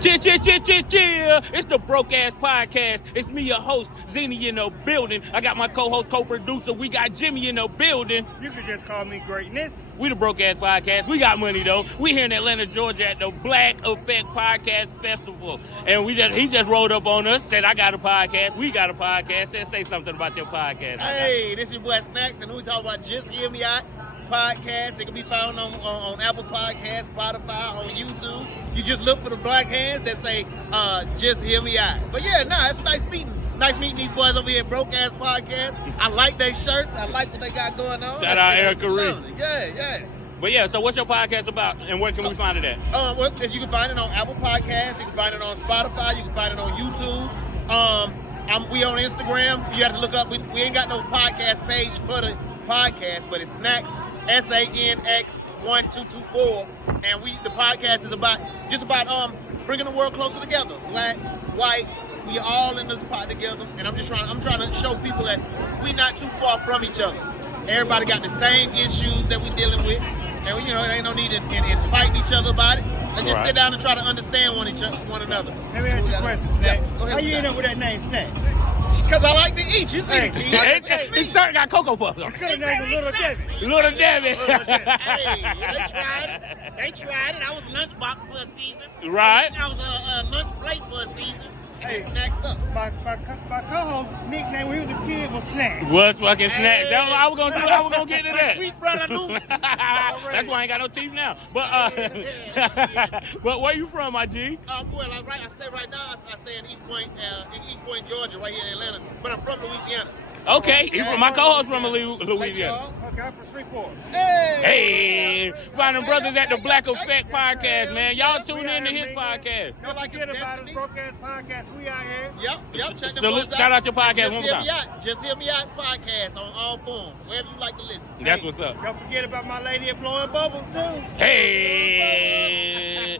Chill. It's the Broke Ass Podcast. It's me, your host, Zini, in the building. I got my co-host, co-producer. We got Jimmy in the building. You can just call me Greatness. We the Broke Ass Podcast. We got money though. We here in Atlanta, Georgia, at the Black Effect Podcast Festival, and he just rolled up on us. Said, "I got a podcast. We got a podcast." Said, "Say something about your podcast." Hey, this is your boy Snacks, and we talk about Just Hear Me Out podcast. It can be found on Apple Podcasts, Spotify, on YouTube. You just look for the black hands that say Just Hear Me Out. But yeah, it's nice meeting. Nice meeting these boys over here at Broke Ass Podcast. I like their shirts. I like what they got going on. Shout out Erica Reed. Yeah. But yeah, so what's your podcast about, and where can we find it at? Well, you can find it on Apple Podcasts. You can find it on Spotify. You can find it on YouTube. We on Instagram. You have to look up. We ain't got no podcast page for the podcast, but it's Snacks, SANX1224, and the podcast is about bringing the world closer together. Black, white, we all in this pot together, and I'm trying to show people that we not too far from each other. Everybody got the same issues that we dealing with, and there ain't no need in fighting each other about it. Let's just sit down and try to understand one another. Let me ask you a question, Snack. Go ahead. How you end up with that name, Snack? Because I like to eat. You see the kid. His shirt got Cocoa Puffs on. You could have named it Little Debbie. Little Debbie. Hey, they tried it. I was lunchbox for a season. Right. I was a lunch plate for a season. Hey, Snacks up. My co-host nickname when he was a kid was Snacks. What's fucking Snacks? That's what I was gonna do. I was gonna get to that. Sweet brother Luke's. That's why I ain't got no teeth now. But but where you from, my G? I stay right now. I stay in East Point, Georgia, right here in Atlanta. But I'm from Louisiana. Okay, my co-host from Louisiana. Okay, I'm from Shreveport. Hey, finding brothers at the Black Effect Podcast, man. Y'all tune in to his podcast. Y'all like it about us, Broke Ass Podcast. We out here. Yep. Check the So boys shout out your podcast Just one more Hear Me time. Out. Just Hear Me Out podcast on all forms, wherever you like to listen. That's what's up. Don't forget about my lady at Blowing Bubbles, too. Hey.